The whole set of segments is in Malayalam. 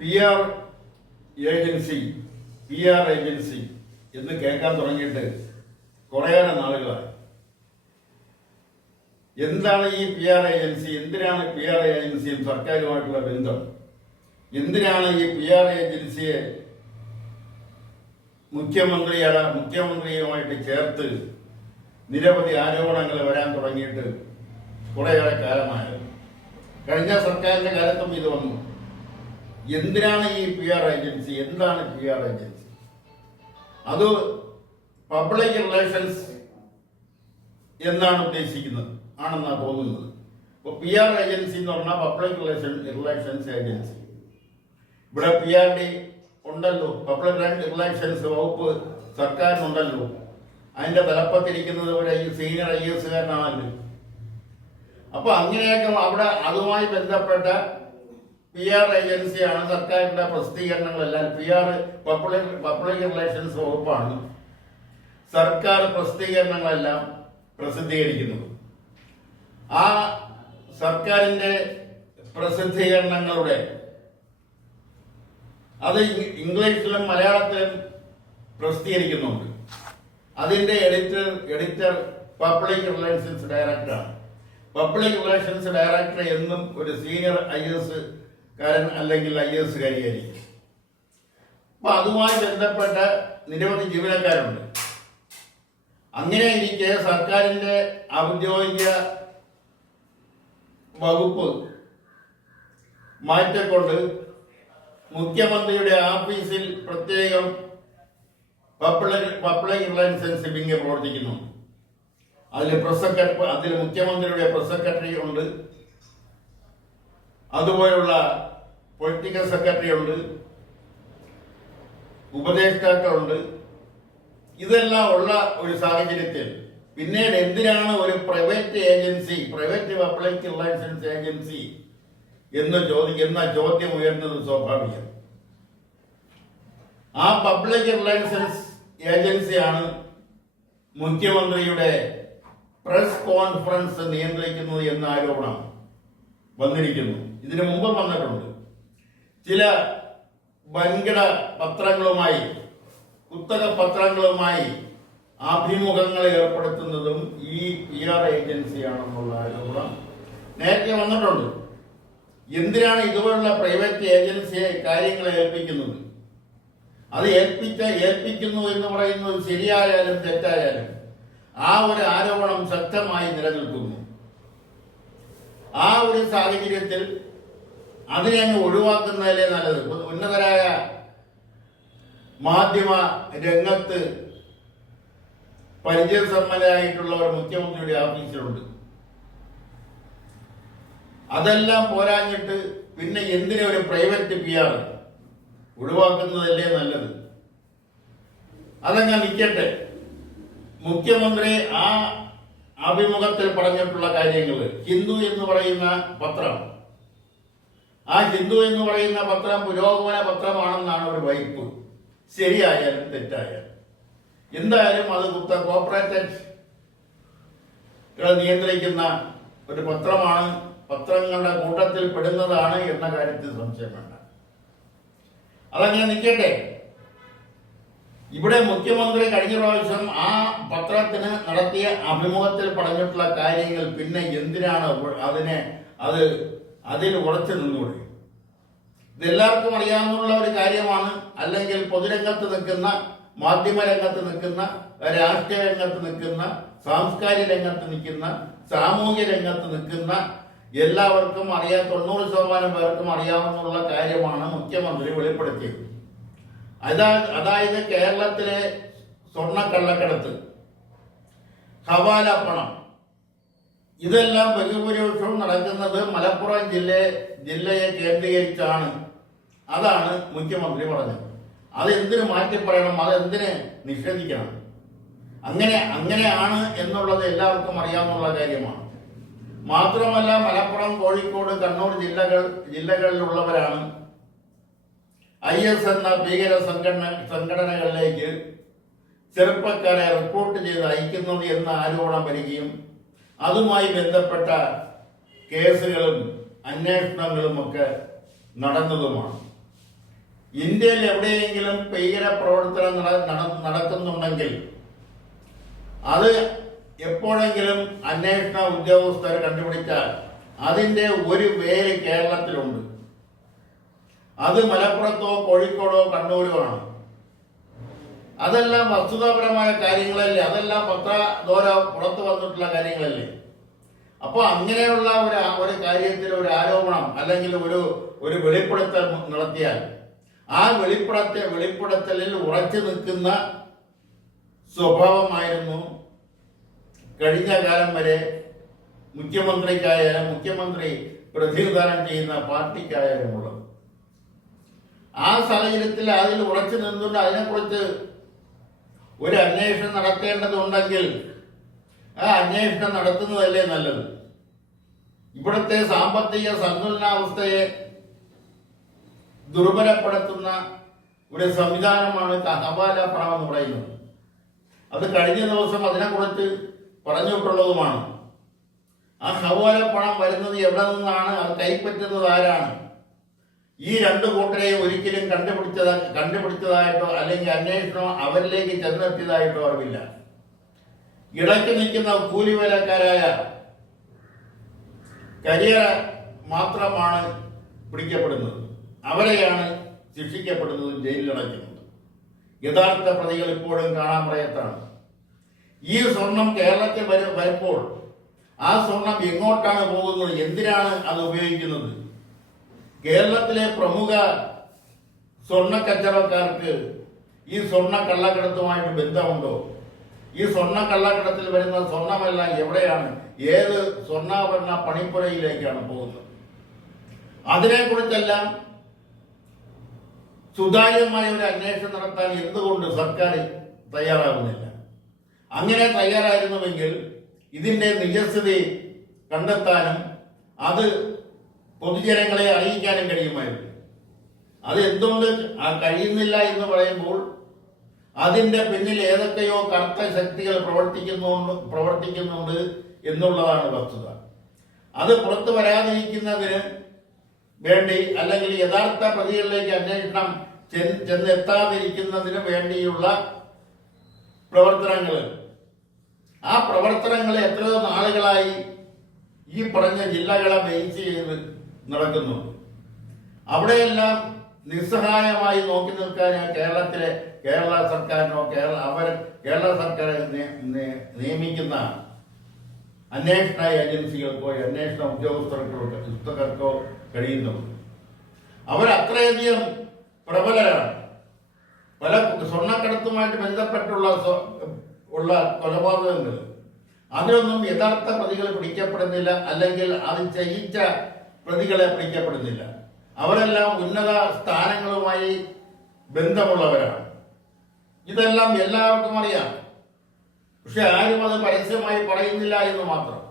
പി ആർ ഏജൻസി എന്ന് കേൾക്കാൻ തുടങ്ങിയിട്ട് കുറേയേറെ നാളുകളായി. എന്താണ് ഈ പി ആർ ഏജൻസി? എന്തിനാണ് പി ആർ ഏജൻസിയും സർക്കാരുമായിട്ടുള്ള ബന്ധം? എന്തിനാണ് ഈ പി ആർ ഏജൻസിയെ മുഖ്യമന്ത്രിയുമായിട്ട് ചേർത്ത് നിരവധി ആരോപണങ്ങൾ വരാൻ തുടങ്ങിയിട്ട് കുറേയേറെ കാലമായത്? കഴിഞ്ഞ സർക്കാരിന്റെ കാലത്തും ഇത് വന്നു. എന്തിനാണ് ഈ പി ആർ ഏജൻസി? എന്താണ് പി ആർ ഏജൻസി? അത് പബ്ലിക് റിലേഷൻസ് എന്നാണ് ഉദ്ദേശിക്കുന്നത്, ആണെന്നാണ് തോന്നുന്നത്. ഇപ്പോൾ പി ആർ ഏജൻസി എന്ന് പറഞ്ഞാൽ പബ്ലിക് റിലേഷൻസ് ഏജൻസി. ഇവിടെ പി ആർ ഡി ഉണ്ടല്ലോ, പബ്ലിക് റിലേഷൻസ് വകുപ്പ് സർക്കാരിനുണ്ടല്ലോ. അതിന്റെ തലപ്പത്തിരിക്കുന്നത് ഒരു സീനിയർ IAS കാരനാണല്ലോ. അപ്പൊ അങ്ങനെയൊക്കെ അവിടെ അതുമായി ബന്ധപ്പെട്ട പി ആർ ഏജൻസിയാണ് സർക്കാരിന്റെ പ്രസിദ്ധീകരണങ്ങളെല്ലാം. പബ്ലിക് റിലേഷൻസ് വകുപ്പാണ് സർക്കാർ പ്രസിദ്ധീകരണങ്ങളെല്ലാം പ്രസിദ്ധീകരിക്കുന്നത്. ആ സർക്കാരിന്റെ പ്രസിദ്ധീകരണങ്ങളുടെ അത് ഇംഗ്ലീഷിലും മലയാളത്തിലും പ്രസിദ്ധീകരിക്കുന്നുണ്ട്. അതിന്റെ എഡിറ്റർ പബ്ലിക് റിലേഷൻസ് ഡയറക്ടറാണ്. പബ്ലിക് റിലേഷൻസ് ഡയറക്ടർ എന്നും ഒരു സീനിയർ IAS കാരൻ അല്ലെങ്കിൽ IAS കാരിയായിരിക്കും. അപ്പൊ അതുമായി ബന്ധപ്പെട്ട നിരവധി ജീവനക്കാരുണ്ട്. അങ്ങനെ ഇരിക്കെ സർക്കാരിന്റെ ഔദ്യോഗിക വകുപ്പ് മാറ്റിക്കൊണ്ട് മുഖ്യമന്ത്രിയുടെ ഓഫീസിൽ പ്രത്യേകം പബ്ലിക് റിലേഷൻസ് വിങ് പ്രവർത്തിക്കുന്നു. അതിൽ മുഖ്യമന്ത്രിയുടെ പ്രസ് സെക്രട്ടറി ഉണ്ട്, അതുപോലുള്ള പൊളിറ്റിക്കൽ സെക്രട്ടറി ഉണ്ട്, ഉപദേഷ്ടാക്കളുണ്ട്. ഇതെല്ലാം ഉള്ള ഒരു സാഹചര്യത്തിൽ പിന്നീട് എന്തിനാണ് ഒരു പ്രൈവറ്റ് പബ്ലിക് റിലേഷൻസ് ഏജൻസി എന്ന ചോദ്യം ഉയർന്നത് സ്വാഭാവികം. ആ പബ്ലിക് റിലേഷൻസ് ഏജൻസിയാണ് മുഖ്യമന്ത്രിയുടെ പ്രസ് കോൺഫറൻസ് നിയന്ത്രിക്കുന്നത് എന്ന ആരോപണം വന്നിരിക്കുന്നു. ഇതിനു മുമ്പ് വന്നിട്ടുണ്ട്. ചില വൻകിട പത്രങ്ങളുമായി, കുത്തക പത്രങ്ങളുമായി അഭിമുഖങ്ങൾ ഏർപ്പെടുത്തുന്നതും ഈ പി ആർ ഏജൻസിയാണെന്നുള്ള ആരോപണം നേരത്തെ വന്നിട്ടുണ്ട്. എന്തിനാണ് ഇതുപോലുള്ള പ്രൈവറ്റ് ഏജൻസിയെ കാര്യങ്ങളെ ഏൽപ്പിക്കുന്നത്? അത് ഏൽപ്പിക്കുന്നു എന്ന് പറയുന്നത് ശരിയായാലും തെറ്റായാലും ആ ഒരു ആരോപണം ശക്തമായി നിലനിൽക്കുന്നു. ആ ഒരു സാഹചര്യത്തിൽ അതിനെ അങ്ങ് ഒഴിവാക്കുന്നതല്ലേ നല്ലത്. ഉന്നതരായ മാധ്യമ രംഗത്ത് പരിചയസമ്പന്നരായിട്ടുള്ളവർ മുഖ്യമന്ത്രിയുടെ ഓഫീസിലുണ്ട്. അതെല്ലാം പോരാഞ്ഞിട്ട് പിന്നെ എന്തിനെ ഒരു പ്രൈവറ്റ് PR ഒഴിവാക്കുന്നതല്ലേ നല്ലത്. അതങ്ങനെ നിൽക്കട്ടെ. മുഖ്യമന്ത്രി ആ അഭിമുഖത്തിൽ പറഞ്ഞിട്ടുള്ള കാര്യങ്ങൾ, ഹിന്ദു എന്ന് പറയുന്ന പത്രം, ആ ഹിന്ദു എന്ന് പറയുന്ന പത്രം പുരോഗമന പത്രമാണെന്നാണ് ഒരു വൈപ്പ്. ശരിയായാലും തെറ്റായാലും എന്തായാലും അത് കോർപ്പറേറ്റ് നിയന്ത്രിക്കുന്ന ഒരു പത്രമാണ്, പത്രങ്ങളുടെ കൂട്ടത്തിൽ പെടുന്നതാണ് എന്ന കാര്യത്തിൽ സംശയം വേണ്ട. അതങ്ങനെ നിൽക്കട്ടെ. ഇവിടെ മുഖ്യമന്ത്രി കഴിഞ്ഞ പ്രാവശ്യം ആ പത്രത്തിന് നടത്തിയ അഭിമുഖത്തിൽ പറഞ്ഞിട്ടുള്ള കാര്യങ്ങൾ പിന്നെ എന്തിനാണ് അതിൽ ഉറച്ചു നിന്നുകൂടി? ഇതെല്ലാവർക്കും അറിയാവുന്ന ഒരു കാര്യമാണ്. അല്ലെങ്കിൽ പൊതുരംഗത്ത് നിൽക്കുന്ന, മാധ്യമരംഗത്ത് നിൽക്കുന്ന, രാഷ്ട്രീയ രംഗത്ത് നിൽക്കുന്ന, സാംസ്കാരിക രംഗത്ത് നിൽക്കുന്ന, സാമൂഹ്യ രംഗത്ത് നിൽക്കുന്ന എല്ലാവർക്കും 90% പേർക്കും അറിയാവുന്ന കാര്യമാണ് മുഖ്യമന്ത്രി വെളിപ്പെടുത്തിയത്. അതായത് കേരളത്തിലെ സ്വർണ്ണക്കള്ളക്കടത്ത്, ഹവാല പണം, ഇതെല്ലാം ബഹുഭൂരിപക്ഷവും നടക്കുന്നത് മലപ്പുറം ജില്ലയെ കേന്ദ്രീകരിച്ചാണ്. അതാണ് മുഖ്യമന്ത്രി പറഞ്ഞത്. അതെന്തിനു മാറ്റി പറയണം? അതെന്തിന് നിഷേധിക്കണം? അങ്ങനെയാണ് എന്നുള്ളത് എല്ലാവർക്കും അറിയാവുന്ന കാര്യമാണ്. മാത്രമല്ല മലപ്പുറം, കോഴിക്കോട്, കണ്ണൂർ ജില്ലകളിലുള്ളവരാണ് IS എന്ന ഭീകര സംഘടനകളിലേക്ക് ചെറുപ്പക്കാരെ റിപ്പോർട്ട് ചെയ്ത് അയക്കുന്നത് എന്ന ആരോപണം വരികയും അതുമായി ബന്ധപ്പെട്ട കേസുകളും അന്വേഷണങ്ങളും ഒക്കെ നടന്നതുമാണ്. ഇന്ത്യയിൽ എവിടെയെങ്കിലും ഭീകര പ്രവർത്തനം നടക്കുന്നുണ്ടെങ്കിൽ അത് എപ്പോഴെങ്കിലും അന്വേഷണ ഉദ്യോഗസ്ഥർ കണ്ടുപിടിച്ചാൽ അതിന്റെ ഒരു വേര് കേരളത്തിലുണ്ട്. അത് മലപ്പുറത്തോ കോഴിക്കോടോ കണ്ണൂരോ ആണ്. അതെല്ലാം വസ്തുതാപരമായ കാര്യങ്ങളല്ലേ, അതെല്ലാം പത്രദോര പുറത്തു വന്നിട്ടുള്ള കാര്യങ്ങളല്ലേ. അപ്പോൾ അങ്ങനെയുള്ള ഒരു കാര്യത്തിൽ ഒരു ആരോപണം അല്ലെങ്കിൽ ഒരു വെളിപ്പെടുത്തൽ നടത്തിയാൽ ആ വെളിപ്പെടുത്തലിൽ ഉറച്ചു നിൽക്കുന്ന സ്വഭാവമായിരുന്നു കഴിഞ്ഞ കാലം വരെ മുഖ്യമന്ത്രിക്കായാലും മുഖ്യമന്ത്രി പ്രതിനിധാനം ചെയ്യുന്ന പാർട്ടിക്കായാലും ഉള്ളത്. ആ സാഹചര്യത്തിൽ അതിൽ ഉറച്ചു നിന്നുകൊണ്ട് അതിനെക്കുറിച്ച് ഒരു അന്വേഷണം നടത്തേണ്ടതുണ്ടെങ്കിൽ ആ അന്വേഷണം നടത്തുന്നതല്ലേ നല്ലത്. ഇവിടുത്തെ സാമ്പത്തിക സന്തുലനാവസ്ഥയെ ദുർബലപ്പെടുത്തുന്ന ഒരു സംവിധാനമാണ് ഹവാല പണം എന്ന് പറയുന്നത്. അത് കഴിഞ്ഞ ദിവസം അതിനെക്കുറിച്ച് പറഞ്ഞിട്ടുള്ളതുമാണ്. ആ ഹവാല പണം വരുന്നത് എവിടെ നിന്നാണ്, അത് കൈപ്പറ്റുന്നത് ആരാണ്, ഈ രണ്ടു കൂട്ടരെയും ഒരിക്കലും കണ്ടുപിടിച്ചതായിട്ടോ അല്ലെങ്കിൽ അന്വേഷണം അവരിലേക്ക് ചെന്നെത്തിയതായിട്ടോ അറിവില്ല. ഇടയ്ക്ക് നിൽക്കുന്ന കൂലിവേലക്കാരായ കരിയർ മാത്രമാണ് പിടിക്കപ്പെടുന്നത്, അവരെയാണ് ശിക്ഷിക്കപ്പെടുന്നത്, ജയിലിലടയ്ക്കുന്നത്. യഥാർത്ഥ പ്രതികൾ ഇപ്പോഴും കാണാൻ പറയത്താണ്. ഈ സ്വർണം കേരളത്തിൽ വരുമ്പോൾ ആ സ്വർണം എങ്ങോട്ടാണ് പോകുന്നത്, എന്തിനാണ് അത് ഉപയോഗിക്കുന്നത്? കേരളത്തിലെ പ്രമുഖ സ്വർണ്ണ കച്ചവടക്കാർക്ക് ഈ സ്വർണ്ണ കള്ളക്കടത്തുമായിട്ട് ബന്ധമുണ്ടോ? ഈ സ്വർണ്ണ കള്ളക്കടത്തിൽ വരുന്ന സ്വർണമെല്ലാം എവിടെയാണ്, ഏത് സ്വർണ്ണാഭരണ പണിപ്പുരയിലേക്കാണ് പോകുന്നത്? അതിനെക്കുറിച്ചെല്ലാം സുതാര്യമായ ഒരു അന്വേഷണം നടത്താൻ എന്തുകൊണ്ട് സർക്കാർ തയ്യാറാകുന്നില്ല? അങ്ങനെ തയ്യാറായിരുന്നുവെങ്കിൽ ഇതിന്റെ നിജസ്ഥിതി കണ്ടെത്താനും അത് പൊതുജനങ്ങളെ അറിയിക്കാനും കഴിയുമായിരുന്നു. അത് എന്തുകൊണ്ട് കഴിയുന്നില്ല എന്ന് പറയുമ്പോൾ അതിന്റെ പിന്നിൽ ഏതൊക്കെയോ കറുത്ത ശക്തികൾ പ്രവർത്തിക്കുന്നുണ്ട് എന്നുള്ളതാണ് വസ്തുത. അത് പുറത്തു വരാതിരിക്കുന്നതിന് വേണ്ടി അല്ലെങ്കിൽ യഥാർത്ഥ പ്രതികളിലേക്ക് അന്വേഷണം ചെന്നെത്താതിരിക്കുന്നതിന് വേണ്ടിയുള്ള പ്രവർത്തനങ്ങൾ, ആ പ്രവർത്തനങ്ങൾ എത്രയോ നാളുകളായി ഈ പറഞ്ഞ ജില്ലകളെ ബേസ് ചെയ്ത് നടക്കുന്നു. അവിടെയെല്ലാം നിസ്സഹായമായി നോക്കി നിൽക്കാൻ കേരള സർക്കാരിനോ കേരള സർക്കാർ നിയമിക്കുന്ന അന്വേഷണ ഏജൻസികൾക്കോ അന്വേഷണ ഉദ്യോഗസ്ഥർക്കോ കഴിയുന്നു. അവരത്രയധികം പ്രബലരാണ്. പല സ്വർണ്ണക്കടത്തുമായിട്ട് ബന്ധപ്പെട്ടുള്ള കൊലപാതകങ്ങൾ, അതിലൊന്നും യഥാർത്ഥ പ്രതികൾ പിടിക്കപ്പെടുന്നില്ല, അല്ലെങ്കിൽ അത് ചെയ്യിച്ച പ്രതികളെ പിടിക്കപ്പെടുന്നില്ല. അവരെല്ലാം ഉന്നത സ്ഥാനങ്ങളുമായി ബന്ധമുള്ളവരാണ്. ഇതെല്ലാം എല്ലാവർക്കും അറിയാം. പക്ഷെ ആരും അത് പരസ്യമായി പറയുന്നില്ല എന്ന് മാത്രം.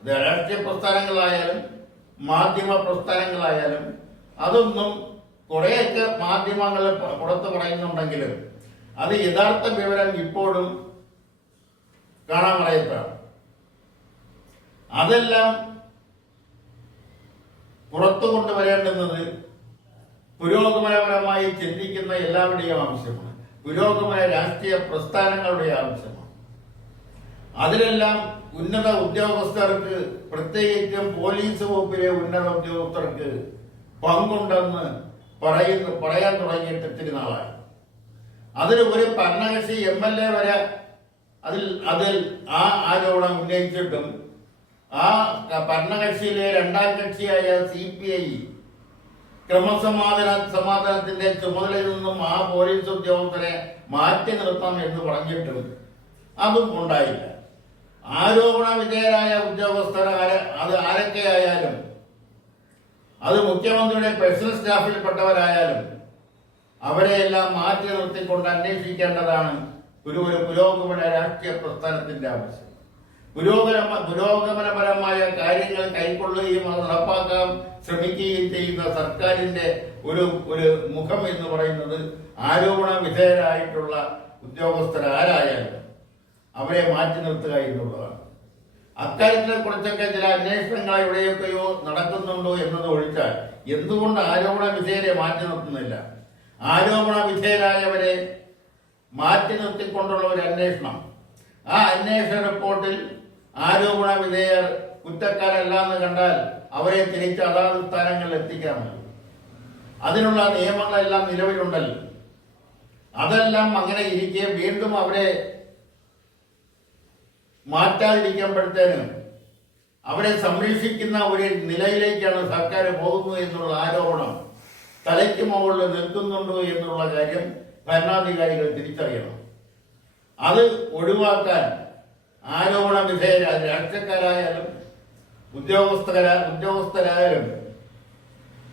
അത് രാഷ്ട്രീയ പ്രസ്ഥാനങ്ങളായാലും മാധ്യമ പ്രസ്ഥാനങ്ങളായാലും അതൊന്നും കുറെയൊക്കെ മാധ്യമങ്ങൾ പുറത്ത് പറയുന്നുണ്ടെങ്കിലും അത് യഥാർത്ഥ വിവരം ഇപ്പോഴും കാണാൻ പറയത്താണ്. അതെല്ലാം പുറത്തു കൊണ്ടുവരേണ്ടുന്നത് പുരോഗമനപരമായി ചിന്തിക്കുന്ന എല്ലാവരുടെയും ആവശ്യമാണ്. പുരോഗമന രാഷ്ട്രീയ പ്രസ്ഥാനങ്ങളുടെ ആവശ്യമാണ്. അതിലെല്ലാം ഉന്നത ഉദ്യോഗസ്ഥർക്ക്, പ്രത്യേകിച്ചും പോലീസ് വകുപ്പിലെ ഉന്നത ഉദ്യോഗസ്ഥർക്ക് പങ്കുണ്ടെന്ന് പറയാൻ തുടങ്ങിയിട്ട് ഇത്തിരി നാളായി. അതിൽ ഒരു ഭരണകക്ഷി MLA വരെ അതിൽ ആ ആരോപണം ഉന്നയിച്ചിട്ടും ആ ഭരണകക്ഷിയിലെ രണ്ടാം കക്ഷിയായ CPI ക്രമസമാധാനത്തിന്റെ ചുമതലയിൽ നിന്നും ആ പോലീസ് ഉദ്യോഗസ്ഥരെ മാറ്റി നിർത്താം എന്ന് പറഞ്ഞിട്ടും അതും ഉണ്ടായില്ല. ആരോപണ വിധേയരായ ഉദ്യോഗസ്ഥർ അത് ആരൊക്കെയായാലും, അത് മുഖ്യമന്ത്രിയുടെ പേഴ്സണൽ സ്റ്റാഫിൽപ്പെട്ടവരായാലും അവരെയെല്ലാം മാറ്റി നിർത്തിക്കൊണ്ട് അന്വേഷിക്കേണ്ടതാണ് ഒരു പുരോഗമന രാഷ്ട്രീയ പ്രസ്ഥാനത്തിന്റെ ആവശ്യം. പുരോഗമനപരമായ കാര്യങ്ങൾ കൈക്കൊള്ളുകയും അത് നടപ്പാക്കാൻ ശ്രമിക്കുകയും ചെയ്യുന്ന സർക്കാരിന്റെ ഒരു മുഖം എന്ന് പറയുന്നത് ആരോപണ വിധേയരായിട്ടുള്ള ഉദ്യോഗസ്ഥരാരായാലും അവരെ മാറ്റി നിർത്തുക എന്നുള്ളതാണ്. അക്കാര്യത്തിനെ കുറിച്ചൊക്കെ ചില അന്വേഷണങ്ങൾ എവിടെയൊക്കെയോ നടക്കുന്നുണ്ടോ എന്നത് ഒഴിച്ചാൽ എന്തുകൊണ്ട് ആരോപണ വിധേയരെ മാറ്റി നിർത്തുന്നില്ല? ആരോപണ വിധേയരായവരെ മാറ്റി നിർത്തിക്കൊണ്ടുള്ള ഒരു അന്വേഷണം. ആ അന്വേഷണ റിപ്പോർട്ടിൽ ആരോപണ വിധേയർ കുറ്റക്കാരല്ല എന്ന് കണ്ടാൽ അവരെ തിരിച്ച് അതാത് സ്ഥാനങ്ങളിൽ എത്തിക്കാമല്ലോ. അതിനുള്ള നിയമങ്ങളെല്ലാം നിലവിലുണ്ടല്ലോ. അതെല്ലാം അങ്ങനെ ഇരിക്കെ വീണ്ടും അവരെ മാറ്റാതിരിക്കുമ്പോഴത്തേന് അവരെ സംരക്ഷിക്കുന്ന ഒരു നിലയിലേക്കാണ് സർക്കാർ പോകുന്നത് എന്നുള്ള ആരോപണം തലയ്ക്ക് മുകളിൽ നിൽക്കുന്നുണ്ടോ എന്നുള്ള കാര്യം ഭരണാധികാരികൾ തിരിച്ചറിയണം. അത് ഒഴിവാക്കാൻ ആരോപണ വിധേയരായ രാഷ്ട്രീയക്കാരായാലും ഉദ്യോഗസ്ഥരായാലും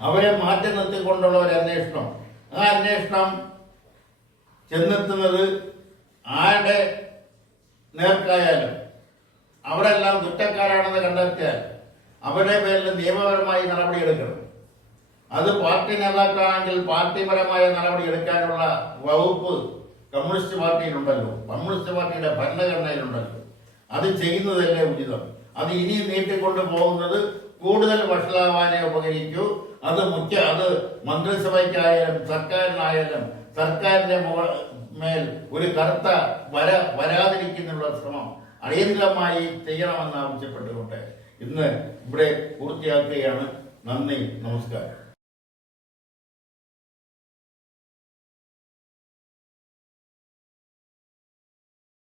അവരെ മാറ്റി നിർത്തിക്കൊണ്ടുള്ള ഒരു അന്വേഷണം, ആ അന്വേഷണം ചെന്നെത്തുന്നത് ആരുടെ നേർക്കായാലും അവരെല്ലാം കുറ്റക്കാരാണെന്ന് കണ്ടെത്തിയാൽ അവരുടെ പേരിൽ നിയമപരമായി നടപടിയെടുക്കണം. അത് പാർട്ടി നേതാക്കളാണെങ്കിൽ പാർട്ടിപരമായ നടപടി എടുക്കാനുള്ള വകുപ്പ് കമ്മ്യൂണിസ്റ്റ് പാർട്ടിയിലുണ്ടല്ലോ, കമ്മ്യൂണിസ്റ്റ് പാർട്ടിയുടെ ഭരണഘടനയിലുണ്ടല്ലോ. അത് ചെയ്യുന്നതല്ലേ ഉചിതം. അത് ഇനി നീട്ടിക്കൊണ്ടു പോകുന്നത് കൂടുതൽ വഷളാവാനേ ഉപകരിക്കൂ. അത് മന്ത്രിസഭയ്ക്കായാലും സർക്കാരിനായാലും സർക്കാരിന്റെ മേൽ ഒരു കറുത്ത വരാതിരിക്കുന്നുള്ള ശ്രമം അടിയന്തരമായി ചെയ്യണമെന്ന് ആവശ്യപ്പെട്ടുകൊണ്ട് ഇന്ന് ഇവിടെ പൂർത്തിയാക്കുകയാണ്. നന്ദി, നമസ്കാരം.